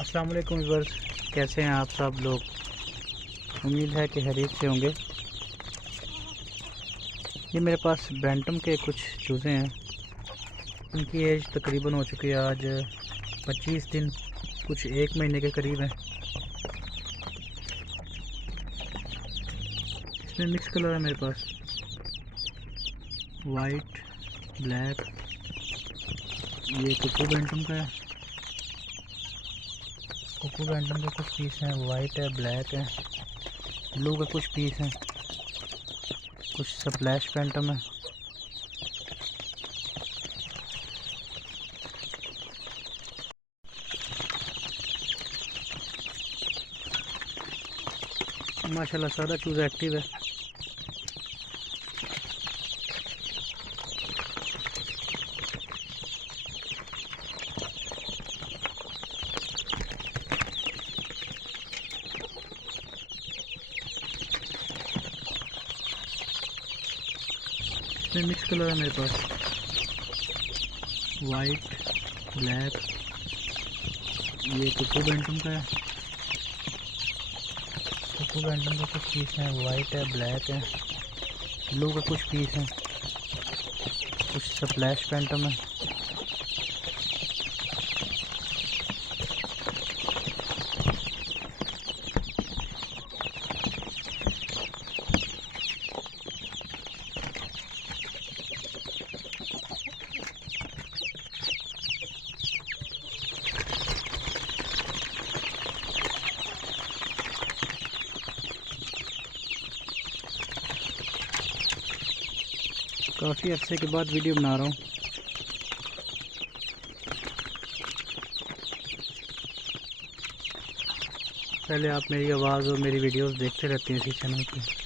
अस्सलाम वालेकुम व्यूअर्स, कैसे हैं आप सब लोग। उम्मीद है कि खैरियत से होंगे। ये मेरे पास बैंटम के कुछ चूज़े हैं। इनकी एज तकरीबन हो चुकी है आज 25 दिन, कुछ 1 महीने के करीब हैं। इसमें मिक्स कलर है मेरे पास, वाइट, ब्लैक। ये कोकोबेंटम का है। कोकोबेंटम के कुछ पीस हैं, वाइट है, ब्लैक है, ब्लू के कुछ पीस हैं, कुछ स्प्लैश बैंटम है। माशाल्लाह सारा चूज़ा एक्टिव है। इसमें मिक्स कलर है मेरे पास, वाइट, ब्लैक। ये कोकोबेंटम का है। कोकोबेंटम के कुछ पीस हैं, वाइट है, ब्लैक है, ब्लू के कुछ पीस हैं, कुछ स्प्लैश बैंटम है। काफ़ी अरसे के बाद वीडियो बना रहा हूँ। पहले आप मेरी आवाज़ और मेरी वीडियोस देखते रहते हैं इसी चैनल पे।